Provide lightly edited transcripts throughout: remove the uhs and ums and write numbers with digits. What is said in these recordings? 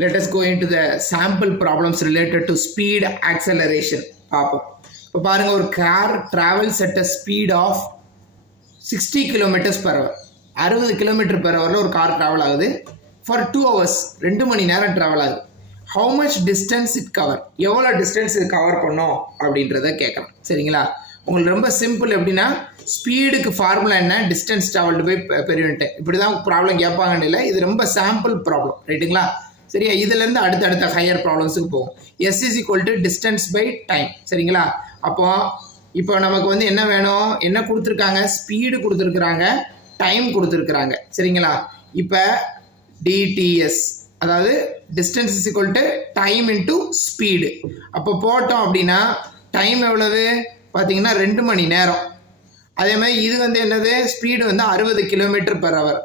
Let us go into the sample problems related to speed acceleration. பார்ப்போம். இப்போ பாருங்க ஒரு car travels at a speed of 60 kilometers per hour. 60 km per hour ஒரு car travel ஆகுது for 2 hours 2 மணி நேரம் travel ஆகுது. How much distance it cover? எவ்வளோ distance இது கவர் பண்ணோம் அப்படின்றத கேட்கலாம். சரிங்களா? உங்களுக்கு ரொம்ப சிம்பிள் எப்படின்னா ஸ்பீடுக்கு ஃபார்முலா என்ன, டிஸ்டன்ஸ் ட்ராவல்டு போய் பெரியன்ட்டு இப்படி தான் ப்ராப்ளம் கேட்பாங்கன்னு இல்லை. இது ரொம்ப சாம்பிள் ப்ராப்ளம், ரைட்டுங்களா? சரியா? இதுலேருந்து அடுத்த ஹையர் ப்ராப்ளம்ஸுக்கு போகும். S is equal to distance by time. சரிங்களா? இப்போ நமக்கு வந்து என்ன வேணும், என்ன கொடுத்துருக்காங்க, ஸ்பீடு கொடுத்துருக்குறாங்க, டைம் கொடுத்துருக்குறாங்க. சரிங்களா? இப்போ dts அதாவது distance is equal to time into speed. அப்போ போட்டோம் அப்படின்னா டைம் எவ்வளவு பார்த்தீங்கன்னா 2 மணி நேரம். அதே மாதிரி இது வந்து என்னது, ஸ்பீடு வந்து 60 கிலோமீட்டர் பெர் ஹவர்.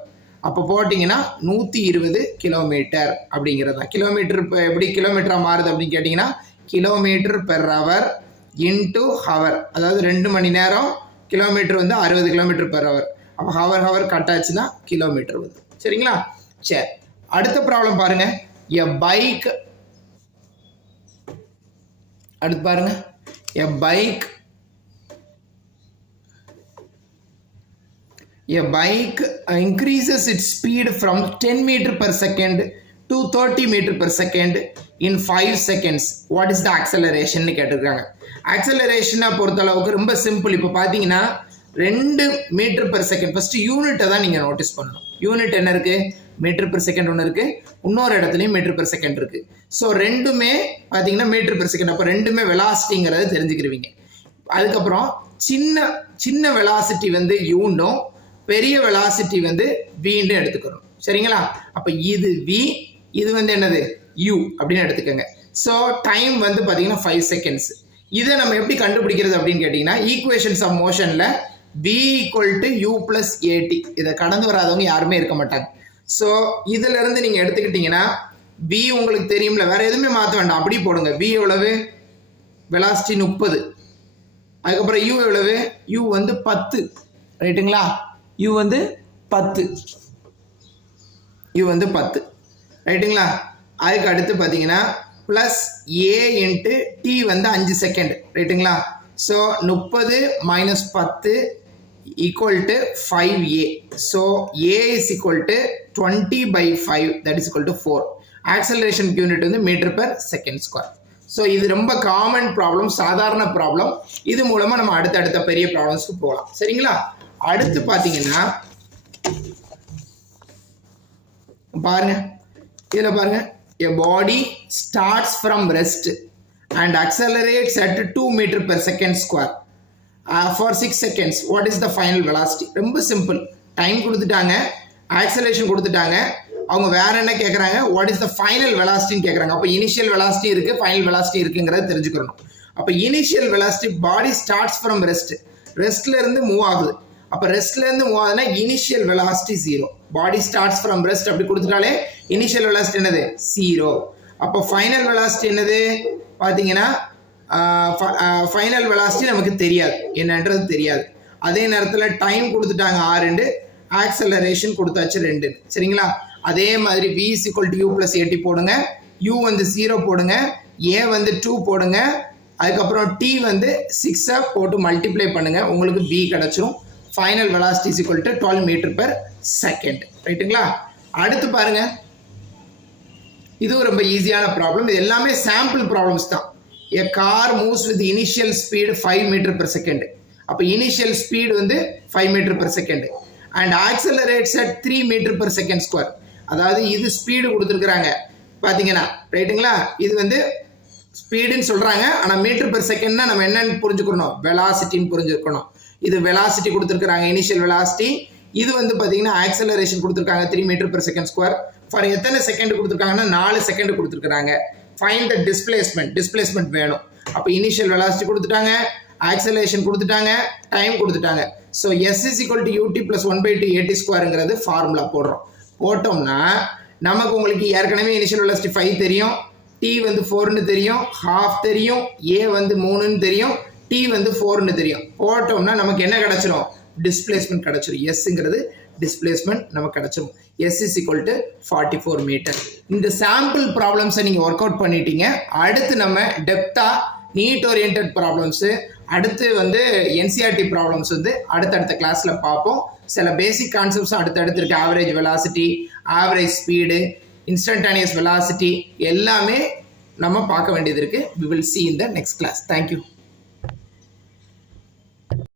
அப்போ போட்டிங்கன்னா 120 கிலோமீட்டர் அப்படிங்கிறது தான். கிலோமீட்டர் இப்போ எப்படி கிலோமீட்டராக மாறுது அப்படின்னு கேட்டிங்கன்னா kilometre per hour into hour. அதாவது 2 மணி நேரம், கிலோமீட்டர் வந்து 60 கிலோமீட்டர் பெர் ஹவர். அப்போ ஹவர் கட்டாச்சுன்னா கிலோமீட்டர் வருது. சரிங்களா? சரி, அடுத்த ப்ராப்ளம் பாருங்க. எ பைக், அடுத்து பாருங்க. எ bike increases its speed from 10 meter per second to 30 meter per second in 5 seconds. What is the acceleration னு கேட்டிருக்காங்க. ஆக்சலரேஷனை பொறுத்தளவுக்கு ரொம்ப சிம்பிள். இப்போ பார்த்தீங்கன்னா 2 மீட்டர் பெர் செகண்ட். ஃபர்ஸ்ட் யூனிட்டை தான் நீங்கள் நோட்டீஸ் பண்ணணும். யூனிட் என்ன இருக்கு, மீட்டர் பெர் செகண்ட் ஒன்று இருக்கு, இன்னொரு இடத்துலையும் மீட்டர் பெர் செகண்ட் இருக்கு. ஸோ ரெண்டுமே பார்த்தீங்கன்னா மீட்டர் பெர் செகண்ட். அப்போ ரெண்டுமே வெலாசிட்டிங்கிறத தெரிஞ்சுக்கிருவீங்க. அதுக்கப்புறம் சின்ன வெலாசிட்டி வந்து யூண்டும் பெரிய வெலாசிட்டி வந்து வின்னு எடுத்துக்கணும். சரிங்களா? அப்போ இது வி, இது வந்து என்னது யூ அப்படின்னு எடுத்துக்கோங்க. ஸோ டைம் வந்து பார்த்தீங்கன்னா 5 செகண்ட்ஸ். இதை நம்ம எப்படி கண்டுபிடிக்கிறது அப்படின்னு கேட்டிங்கன்னா ஈக்குவேஷன்ஸ் ஆஃப் மோஷனில் v equal to u plus AT. இதை கடந்து வராதவங்க யாருமே இருக்க மாட்டாங்க. ஸோ இதுல இருந்து நீங்கள் எடுத்துக்கிட்டிங்கன்னா v உங்களுக்கு தெரியும்ல, வேற எதுவுமே மாற்ற வேண்டாம், அப்படி போடுங்க. v எவ்வளவு, வெலாசிட்டி 30. அதுக்கப்புறம் u எவ்வளவு, u வந்து 10, ரைட்டுங்களா? u வந்து 10, u வந்து 10, ரைட்டுங்களா? அதுக்கு அடுத்து பார்த்தீங்கன்னா ப்ளஸ் a இன்ட்டு t வந்து 5 செகண்ட், ரைட்டுங்களா? So 30 minus 10 equal to 5a. So a is equal to 20/5, that is equal to 4. Acceleration unit வந்து metre per second square. So இது ரொம்ப காமன் ப்ராப்ளம், சாதாரண ப்ராப்ளம். இது மூலமாக நம்ம அடுத்த பெரிய ப்ராப்ளம்ஸ்க்கு போகலாம். சரிங்களா? அடுத்து பார்த்தீங்கன்னா பாருங்க, இதில் பாருங்க. A body starts from rest and accelerates at 2 meter per second square for 6 seconds. What is the final velocity? ரொம்ப சிம்பிள். டைம் கொடுத்துட்டாங்க, ஆக்சலரேஷன் கொடுத்துட்டாங்க, அவங்க வேற என்ன கேட்குறாங்க, வாட் இஸ் த ஃபைனல் வெலாசிட்டின்னு கேட்குறாங்க. அப்போ இனிஷியல் வெலாசிட்டி இருக்கு, ஃபைனல் வெலாசிட்டி இருக்குங்கிறத தெரிஞ்சுக்கணும். அப்போ initial velocity, body starts from rest, ரெஸ்ட்ல இருந்து மூவ் ஆகுது. அப்போ ரெஸ்ட்ல இருந்து மூவ் ஆகுதுன்னா initial velocity 0. Body starts from rest அப்படி கொடுத்துட்டாலே இனிஷியல் வெலாசிட்டி என்னது 0. அப்போ ஃபைனல் வெலாசிட்டி என்னது பார்த்தீங்கன்னா ஃபைனல் வெலாசிட்டி நமக்கு தெரியாது, என்னன்றது தெரியாது. அதே நேரத்தில் டைம் கொடுத்துட்டாங்க 6, ஆக்சலரேஷன் கொடுத்தாச்சு 2. சரிங்களா? அதே மாதிரி v is equal to u plus at போடுங்க, u வந்து 0 போடுங்க, a வந்து 2 போடுங்க, அதுக்கப்புறம் t வந்து 6 போட்டு மல்டிப்ளை பண்ணுங்க, உங்களுக்கு v கிடைச்சிரும். Final velocity is equal to 12 metre per second, ரைட்டுங்களா? அடுத்து பாருங்க, இதுவும் ரொம்ப ஈஸியான ப்ராப்ளம். இது எல்லாமே சாம்பிள் ப்ராப்ளம்ஸ் தான். A car moves with initial speed 5 metre per second. அப்போ இனிஷியல் ஸ்பீடு வந்து 5 metre per second and accelerates at 3 metre per second square. அதாவது இது ஸ்பீடு கொடுத்துருக்குறாங்க பார்த்தீங்கன்னா, ரைட்டுங்களா? இது வந்து ஸ்பீடுன்னு சொல்கிறாங்க, ஆனால் மீட்டர் பெர் செகண்ட்னா நம்ம என்னன்னு புரிஞ்சுக்கணும், வெலாசிட்டின்னு புரிஞ்சுக்கணும். இது வெலாசிட்டி கொடுத்துருக்குறாங்க, இனிஷியல் வெலாசிட்டி. இது வந்து பார்த்தீங்கன்னா ஆக்சலரேஷன் கொடுத்துருக்காங்க 3 metre per second square. For எத்தனை செகண்ட் கொடுத்துருக்காங்கன்னா 4 செகண்ட் கொடுத்துருக்குறாங்க. ஃபைண்ட் த டிஸ்பிளேஸ்மெண்ட் வேணும். அப்போ இனிஷியல் வெலாசிட்டி கொடுத்துட்டாங்க, ஆக்சலரேஷன் கொடுத்துட்டாங்க, டைம் கொடுத்துட்டாங்க. So s is equal to ut plus 1/2 at ஸ்கொயருங்கிறது ஃபார்முலா போட்டோம்னா நமக்கு உங்களுக்கு ஏற்கனவே இனிஷியல் வெலாசிட்டி 5 தெரியும், t வந்து 4ன்னு தெரியும், ஹாஃப் தெரியும், a வந்து 3ன்னு தெரியும், t வந்து 4ன்னு தெரியும். போட்டோம்னா நமக்கு என்ன கிடைச்சிரும், டிஸ்பிளேஸ்மெண்ட் கிடைச்சிரும். எஸ்ங்கிறது டிஸ்பிளேஸ்மெண்ட் நமக்கு கிடைச்சிடும். S is equal to 44 metre. இந்த சாம்பிள் ப்ராப்ளம்ஸை நீங்கள் ஒர்க் அவுட் பண்ணிட்டீங்க. அடுத்து நம்ம டெப்த்தாக நீட் ஓரியன்ட் ப்ராப்ளம்ஸு, அடுத்து வந்து NCERT ப்ராப்ளம்ஸ் வந்து அடுத்தடுத்த கிளாஸில் பார்ப்போம். சில பேசிக் கான்செப்ட்ஸும் அடுத்தடுத்து இருக்குது. Average velocity, average speed, instantaneous velocity எல்லாமே நம்ம பார்க்க வேண்டியது இருக்குது. We will see in the next class. Thank you.